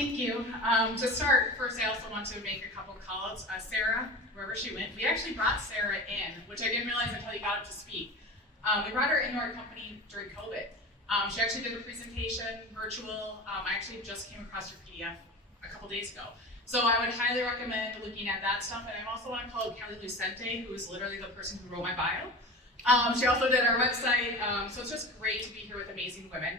Thank you. To start, first I also want to make a couple calls. Sarah, wherever she went, we actually brought Sarah in, which I didn't realize until you got up to speak. We brought her into our company during COVID. She actually did a presentation, virtual. I actually just came across her PDF a couple days ago. So I would highly recommend looking at that stuff. And I also want to call Kelly Lucente, who is literally the person who wrote my bio. She also did our website. So it's just great to be here with amazing women.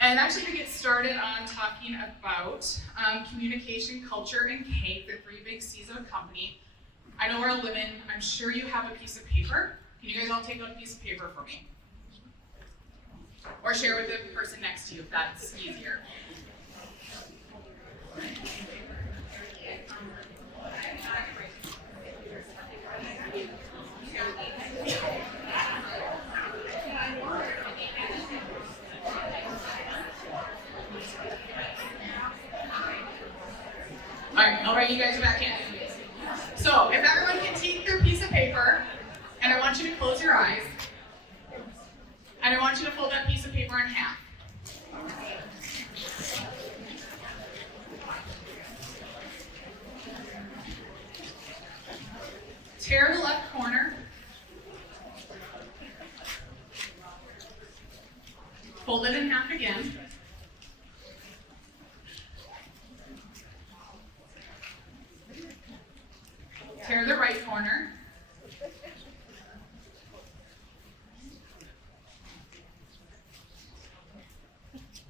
And actually to get started on talking about communication, culture, and cake, the three big C's of a company. I know we're all women. I'm sure you have a piece of paper. Can you guys all take out a piece of paper for me? Or share with the person next to you if that's easier. Alright, I'll write you guys back in. So, if everyone can take their piece of paper, and I want you to close your eyes, and I want you to fold that piece of paper in half. Tear the left corner. Fold it in half again. Tear the right corner.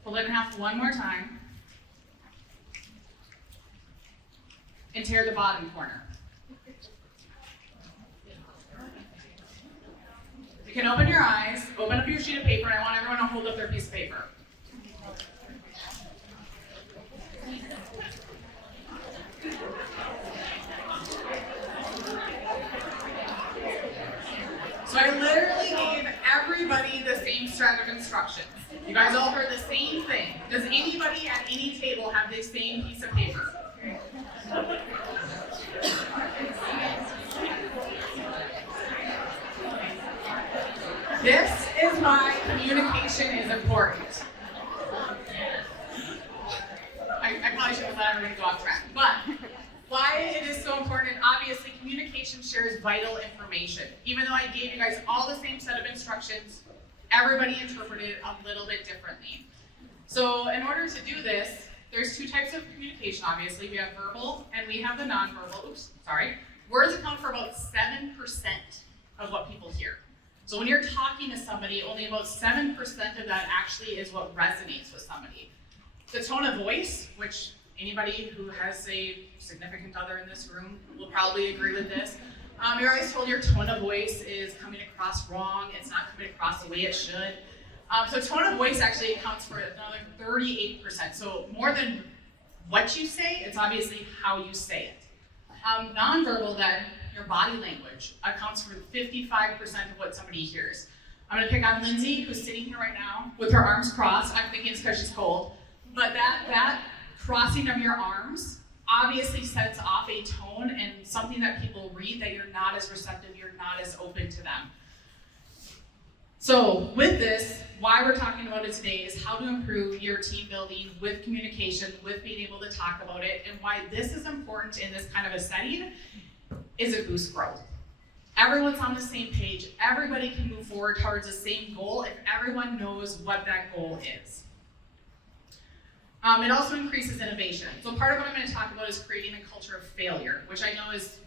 Fold it in half one more time. And tear the bottom corner. You can open your eyes, open up your sheet of paper, and I want everyone to hold up their piece of paper. So I literally gave everybody the same set of instructions. You guys all heard the same thing. Does anybody at any table have the same piece of paper? This is why communication is important. I probably should have let everybody go off track, but why it is so important, obviously communication shares vital information. Even though I gave you guys all the same set of instructions, everybody interpreted it a little bit differently. So in order to do this, there's two types of communication, obviously. We have verbal and we have the nonverbal. Words account for about 7% of what people hear. So when you're talking to somebody, only about 7% of that actually is what resonates with somebody. The tone of voice, which anybody who has a significant other in this room will probably agree with this. You're always told your tone of voice is coming across wrong, it's not coming across the way it should. So tone of voice actually accounts for another 38%. So more than what you say, it's obviously how you say it. Nonverbal then, your body language, accounts for 55% of what somebody hears. I'm gonna pick on Lindsay, who's sitting here right now with her arms crossed. I'm thinking it's because she's cold. But that crossing of your arms obviously sets off a tone and something that people read that you're not as receptive, you're not as open to them. So with this, why we're talking about it today is how to improve your team building with communication, with being able to talk about it, and why this is important in this kind of a setting is it boosts growth. Everyone's on the same page, everybody can move forward towards the same goal if everyone knows what that goal is. It also increases innovation. So part of what I'm going to talk about is creating a culture of failure, which I know is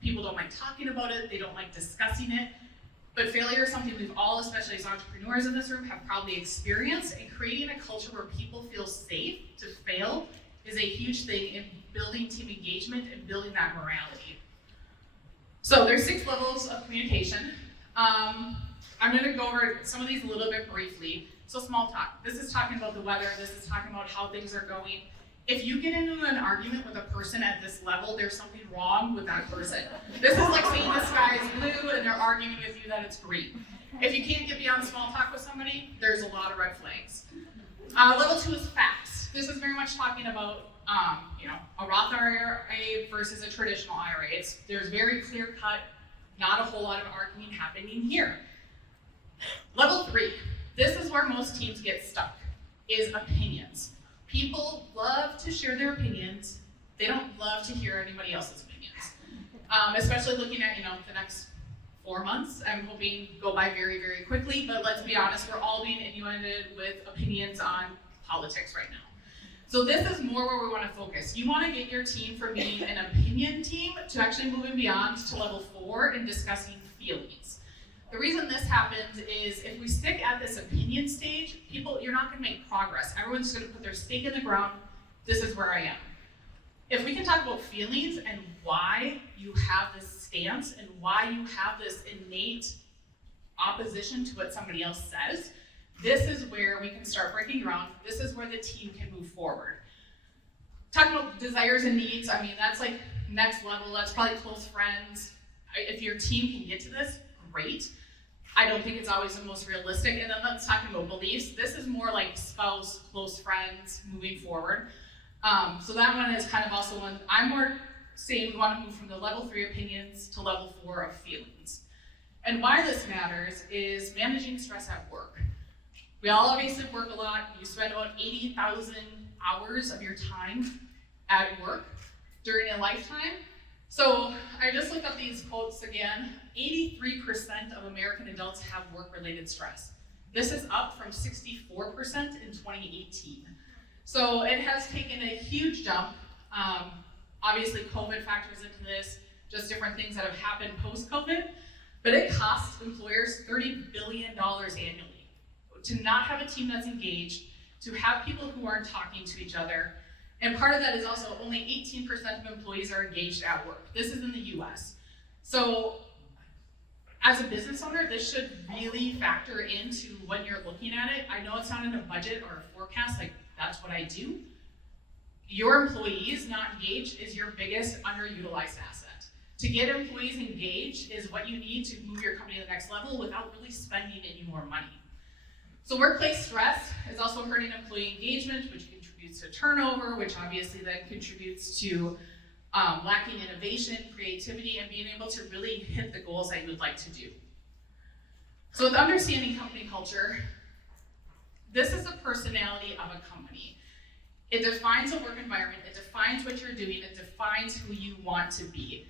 people don't like talking about it, they don't like discussing it, but failure is something we've all, especially as entrepreneurs in this room, have probably experienced, and creating a culture where people feel safe to fail is a huge thing in building team engagement and building that morality. So there's 6 levels of communication. I'm going to go over some of these a little bit briefly. So small talk. This is talking about the weather. This is talking about how things are going. If you get into an argument with a person at this level, there's something wrong with that person. This is like saying the sky is blue and they're arguing with you that it's green. If you can't get beyond small talk with somebody, there's a lot of red flags. Level 2 is facts. This is very much talking about a Roth IRA versus a traditional IRA. There's very clear cut, not a whole lot of arguing happening here. Level 3. This is where most teams get stuck, is opinions. People love to share their opinions. They don't love to hear anybody else's opinions. Especially looking at, the next 4 months. I'm hoping go by very, very quickly, but let's be honest, we're all being inundated with opinions on politics right now. So this is more where we want to focus. You want to get your team from being an opinion team to actually moving beyond to level 4 and discussing feelings. The reason this happens is if we stick at this opinion stage, you're not going to make progress. Everyone's going to put their stake in the ground. This is where I am. If we can talk about feelings and why you have this stance and why you have this innate opposition to what somebody else says, this is where we can start breaking ground. This is where the team can move forward. Talking about desires and needs, that's like next level. That's probably close friends. If your team can get to this, great. I don't think it's always the most realistic. And then let's talk about beliefs. This is more like spouse, close friends, moving forward. So that one is kind of also one I'm more saying we want to move from the level 3 opinions to level 4 of feelings. And why this matters is managing stress at work. We all obviously work a lot. You spend about 80,000 hours of your time at work during a lifetime. So I just looked up these quotes again. 83% of American adults have work-related stress. This is up from 64% in 2018. So it has taken a huge jump. Obviously COVID factors into this, just different things that have happened post-COVID, but it costs employers $30 billion annually to not have a team that's engaged, to have people who aren't talking to each other. And part of that is also only 18% of employees are engaged at work. This is in the US. So as a business owner, this should really factor into when you're looking at it. I know it's not in a budget or a forecast, like that's what I do. Your employees not engaged is your biggest underutilized asset. To get employees engaged is what you need to move your company to the next level without really spending any more money. So workplace stress is also hurting employee engagement, which contributes to turnover, which obviously then contributes to lacking innovation, creativity, and being able to really hit the goals that you would like to do. So with understanding company culture, this is the personality of a company. It defines a work environment, it defines what you're doing, it defines who you want to be.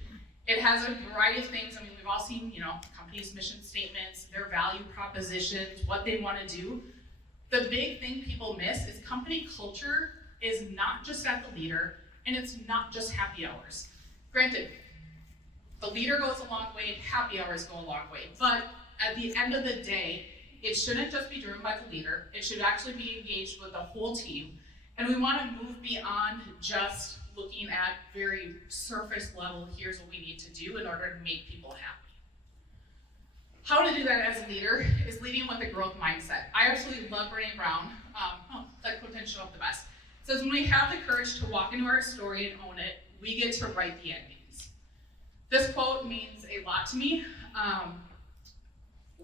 It has a variety of things. We've all seen, companies' mission statements, their value propositions, what they want to do. The big thing people miss is company culture is not just at the leader, and it's not just happy hours. Granted, the leader goes a long way, happy hours go a long way, but at the end of the day, it shouldn't just be driven by the leader. It should actually be engaged with the whole team. And we want to move beyond just looking at very surface level, here's what we need to do in order to make people happy. How to do that as a leader is leading with a growth mindset. I absolutely love Brené Brown. That quote didn't show up the best. It says, when we have the courage to walk into our story and own it, we get to write the endings. This quote means a lot to me.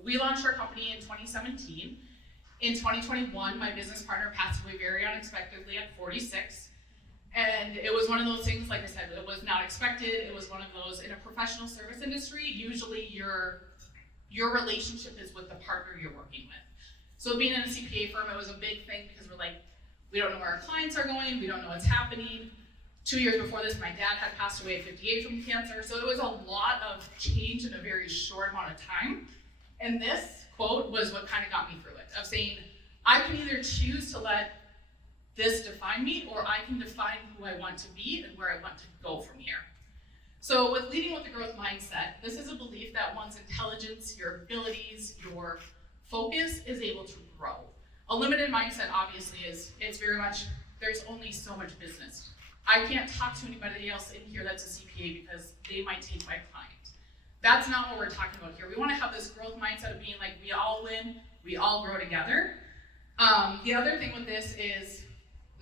We launched our company in 2017. In 2021, my business partner passed away very unexpectedly at 46. And it was one of those things, like I said, it was not expected. It was one of those, in a professional service industry, usually your relationship is with the partner you're working with. So being in a CPA firm, it was a big thing because we're like, we don't know where our clients are going, we don't know what's happening. 2 years before this, my dad had passed away at 58 from cancer. So it was a lot of change in a very short amount of time. And this quote was what kind of got me through it, of saying, I can either choose to let this define me, or I can define who I want to be and where I want to go from here. So with leading with the growth mindset, this is a belief that one's intelligence, your abilities, your focus is able to grow. A limited mindset obviously it's very much, there's only so much business. I can't talk to anybody else in here that's a CPA because they might take my client. That's not what we're talking about here. We want to have this growth mindset of being like, we all win, we all grow together. The other thing with this is,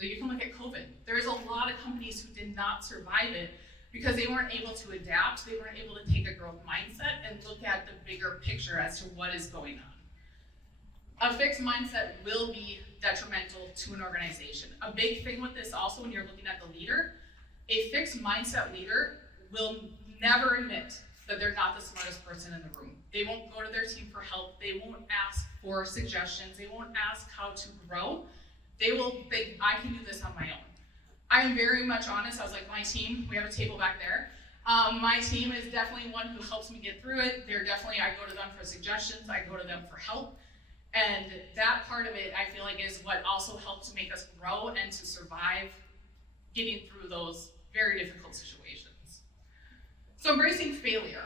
you can look at COVID. There's a lot of companies who did not survive it because they weren't able to adapt, they weren't able to take a growth mindset and look at the bigger picture as to what is going on. A fixed mindset will be detrimental to an organization. A big thing with this also, when you're looking at the leader, a fixed mindset leader will never admit that they're not the smartest person in the room. They won't go to their team for help, they won't ask for suggestions, they won't ask how to grow. They will think, I can do this on my own. I'm very much honest. I was like, my team, we have a table back there. My team is definitely one who helps me get through it. They're definitely, I go to them for suggestions, I go to them for help. And that part of it, I feel like, is what also helps to make us grow and to survive getting through those very difficult situations. So embracing failure.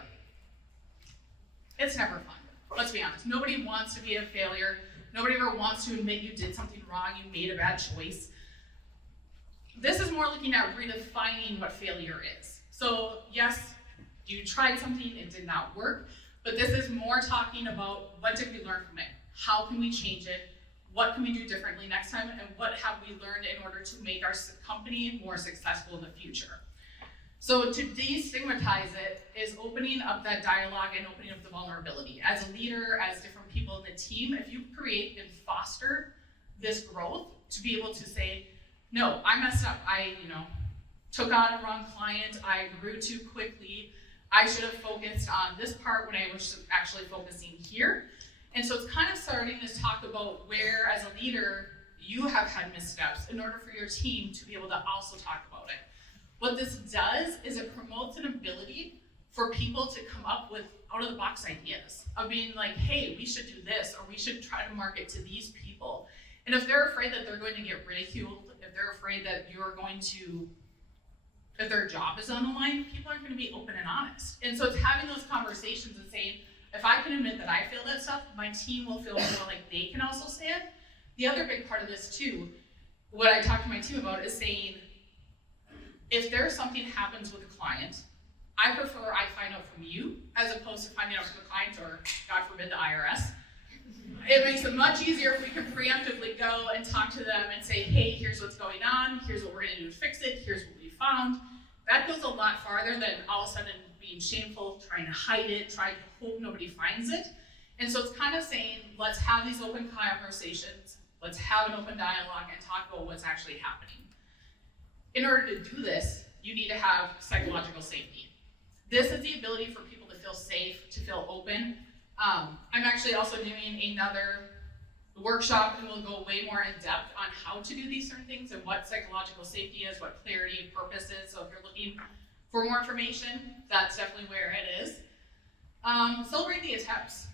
It's never fun, let's be honest. Nobody wants to be a failure. Nobody ever wants to admit you did something wrong, you made a bad choice. This is more looking at redefining what failure is. So yes, you tried something, it did not work, but this is more talking about what did we learn from it? How can we change it? What can we do differently next time? And what have we learned in order to make our company more successful in the future? So to destigmatize it is opening up that dialogue and opening up the vulnerability. As a leader, as different people in the team, if you create and foster this growth to be able to say, no, I messed up. I, took on a wrong client. I grew too quickly. I should have focused on this part when I was actually focusing here. And so it's kind of starting to talk about where, as a leader, you have had missteps in order for your team to be able to also talk about it. What this does is it promotes an ability for people to come up with out-of-the-box ideas of being like, hey, we should do this, or we should try to market to these people. And if they're afraid that they're going to get ridiculed, if they're afraid that if their job is on the line, people aren't going to be open and honest. And so it's having those conversations and saying, if I can admit that I failed at stuff, my team will feel more like they can also say it. The other big part of this too, what I talk to my team about is saying, if there's something happens with a client, I prefer I find out from you as opposed to finding out from the client or, God forbid, the IRS. It makes it much easier if we can preemptively go and talk to them and say, hey, here's what's going on, here's what we're gonna do to fix it, here's what we found. That goes a lot farther than all of a sudden being shameful, trying to hide it, trying to hope nobody finds it. And so it's kind of saying, let's have these open conversations, let's have an open dialogue and talk about what's actually happening. In order to do this, you need to have psychological safety. This is the ability for people to feel safe, to feel open. I'm actually also doing another workshop and we'll go way more in depth on how to do these certain things and what psychological safety is, what clarity and purpose is. So if you're looking for more information, that's definitely where it is. Celebrate the attempts.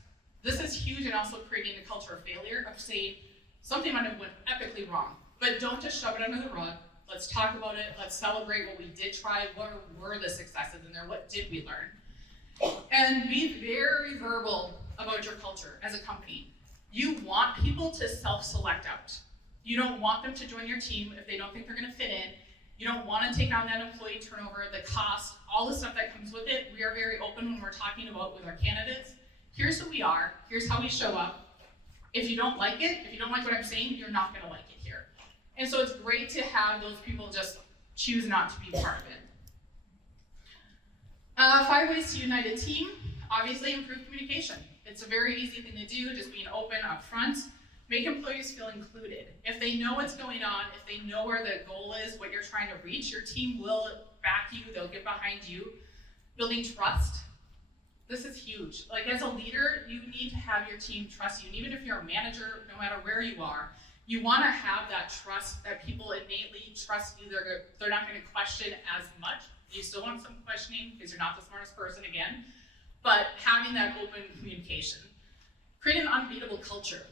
This is huge, and also creating a culture of failure, of saying something might have went epically wrong, but don't just shove it under the rug. Let's talk about it. Let's celebrate what we did try. What were the successes in there? What did we learn? And be very verbal about your culture as a company. You want people to self-select out. You don't want them to join your team if they don't think they're gonna fit in. You don't wanna take on that employee turnover, the cost, all the stuff that comes with it. We are very open when we're talking about with our candidates. Here's who we are, here's how we show up. If you don't like it, if you don't like what I'm saying, you're not gonna like it here. And so it's great to have those people just choose not to be part of it. 5 ways to unite a team. Obviously, improve communication. It's a very easy thing to do, just being open up front. Make employees feel included. If they know what's going on, if they know where the goal is, what you're trying to reach, your team will back you, they'll get behind you. Building trust. This is huge. Like, as a leader, you need to have your team trust you. And even if you're a manager, no matter where you are, you want to have that trust that people innately trust you. They're not going to question as much. You still want some questioning because you're not the smartest person again, but having that open communication. Create an unbeatable culture.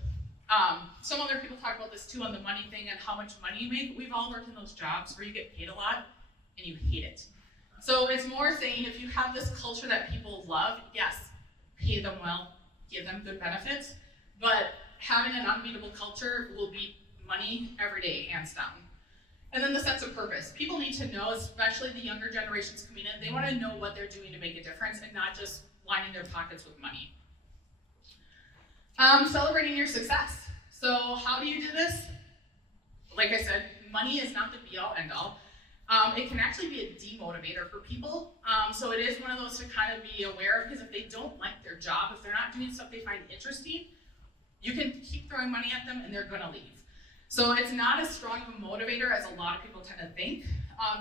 Some other people talk about this too on the money thing and how much money you make. We've all worked in those jobs where you get paid a lot and you hate it. So it's more saying, if you have this culture that people love, yes, pay them well, give them good benefits, but having an unbeatable culture will beat money every day, hands down. And then the sense of purpose. People need to know, especially the younger generations coming in, they want to know what they're doing to make a difference and not just lining their pockets with money. Celebrating your success. So how do you do this? Like I said, money is not the be-all, end-all. It can actually be a demotivator for people. So it is one of those to kind of be aware of, because if they don't like their job, if they're not doing stuff they find interesting, you can keep throwing money at them and they're gonna leave. So it's not as strong of a motivator as a lot of people tend to think.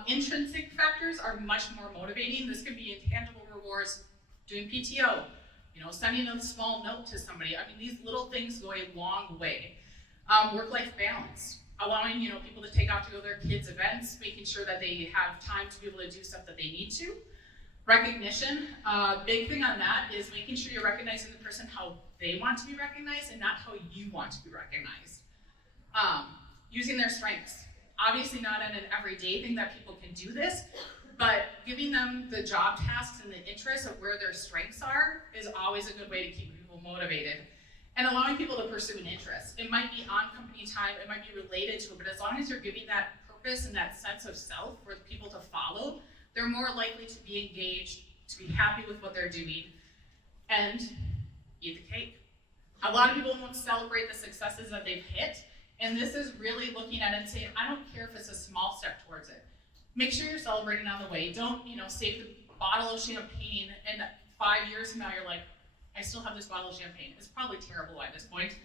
Intrinsic factors are much more motivating. This could be intangible rewards, doing PTO, sending a small note to somebody. I mean, these little things go a long way. Work-life balance. allowing people to take off to go to their kids' events, making sure that they have time to be able to do stuff that they need to. Recognition, big thing on that is making sure you're recognizing the person how they want to be recognized and not how you want to be recognized. Using their strengths. Obviously not in an everyday thing that people can do this, but giving them the job tasks and the interests of where their strengths are is always a good way to keep people motivated. And allowing people to pursue an interest. It might be on company time, it might be related to it, but as long as you're giving that purpose and that sense of self for people to follow, they're more likely to be engaged, to be happy with what they're doing, and eat the cake. A lot of people won't celebrate the successes that they've hit, and this is really looking at it and saying, I don't care if it's a small step towards it. Make sure you're celebrating on the way. Don't, save the bottle of champagne, and 5 years from now you're like, I still have this bottle of champagne. It's probably terrible at this point.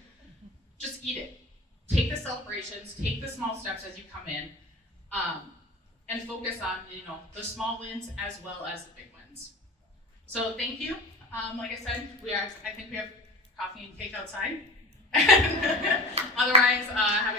Just eat it. Take the celebrations, take the small steps as you come in, and focus on, the small wins as well as the big wins. So thank you. Like I said, I think we have coffee and cake outside. Otherwise, have